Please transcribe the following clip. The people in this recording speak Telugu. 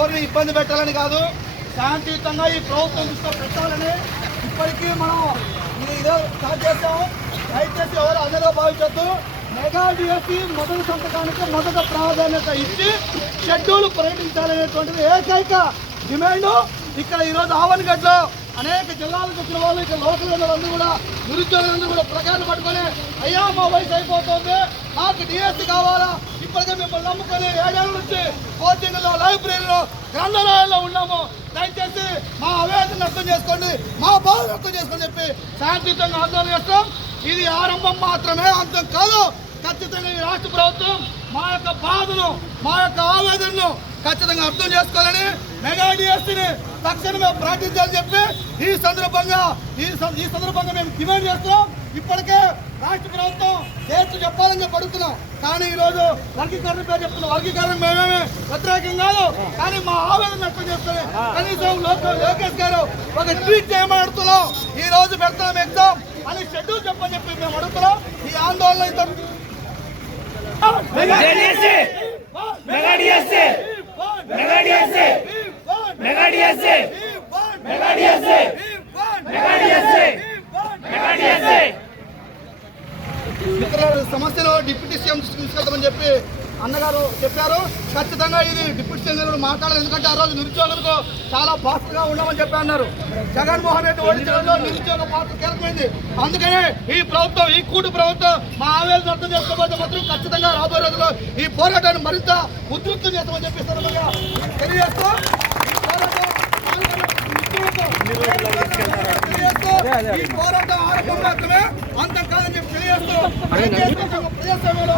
ఎవరిని ఇబ్బంది పెట్టాలని కాదు, శాంతియుతంగా ఈ ప్రభుత్వం దృష్టిలో పెట్టాలని ఇప్పటికీ మనం ఇదో స్టార్ట్ చేస్తాం. దయచేసి ఎవరు అదలో భావించద్దు. మెగా డిఎస్సి మొదటి సంతకానికి మొదట ప్రాధాన్యత ఇచ్చి షెడ్యూల్ ప్రకటించాలనేటువంటిది ఏకైక డిమాండ్. ఇక్కడ ఈరోజు ఆవనగడ్డలో అనేక జిల్లాలకు వచ్చిన వాళ్ళు ఇక్కడ లోకల్ అందరూ కూడా నిరుద్యోగులందరూ కూడా ప్రకారం పట్టుకొని అయ్యా మా వయసు అయిపోతుంది, మాకు డిఎస్సి కావాలా, ఇప్పటికే మిమ్మల్ని నమ్ముకొని 7 ఏళ్ళ నుంచి కోచింగ్లో లైబ్రరీలో గ్రంథాలయాల్లో ఉన్నాము, దయచేసి మా ఆవేదన అర్థం చేసుకోండి, మా బాధను అర్థం చేసుకొని చెప్పి శాంతియుతంగా ఆందోళన చేస్తాం. ఇది ఆరంభం మాత్రమే, అంతం కాదు. ఖచ్చితంగా ఈ రాష్ట్ర ప్రభుత్వం మా యొక్క బాధను మా యొక్క ఆవేదనను ఖచ్చితంగా అర్థం చేసుకోవాలని మెగా డిఎస్సిని తక్షణమే ప్రకటించాలని చెప్పి ఈ సందర్భంగా మేము డిమాండ్ చేస్తున్నాం. ఇప్పటికే రాష్ట్ర ప్రభుత్వం చేర్చు చెప్పాలని చెప్పి అడుగుతున్నాం. కానీ ఈరోజు వర్గీకరణ పేరు చెప్తున్నాం. వర్గీకరణ మేమేమి వ్యతిరేకం కాదు, కానీ మా ఆవేదన అర్థం చేసుకుని కనీసం లోకేష్ గారు ఒక ట్వీట్ చేయమని అడుగుతున్నాం. ఈ రోజు పెడతాం ఎగ్జామ్ అని షెడ్యూల్ చెప్పని చెప్పి మేము అడుగుతున్నాం. ఈ ఆందోళన సమస్యలో డిప్యూటీ సీఎం తీసుకెళ్తామని చెప్పి అన్నగారు చెప్పారు. ఖచ్చితంగా ఇది డిప్యూటీ సీఎం గారు మాట్లాడారు. ఎందుకంటే ఆ రోజు నిరుద్యోగులకు చాలా పాత్రగా ఉన్నామని చెప్పి అన్నారు. జగన్మోహన్ రెడ్డి ఓడించడంలో నిరుద్యోగ పాత్ర కీలకమైంది. అందుకనే ఈ ప్రభుత్వం, ఈ కూటు ప్రభుత్వం మా ఆవేదన అర్థం చేసుకోకపోతే మాత్రం ఖచ్చితంగా రాబోయే రోజుల్లో ఈ పోరాటాన్ని మరింత ఉధృతం చేస్తామని చెప్పి తెలియజేస్తూ ఈ పోరాటం ఆరంభం మాత్రమే, అంతం కాదని చెప్పి తెలియజేస్తూ ప్రజాస్వామ్యంలో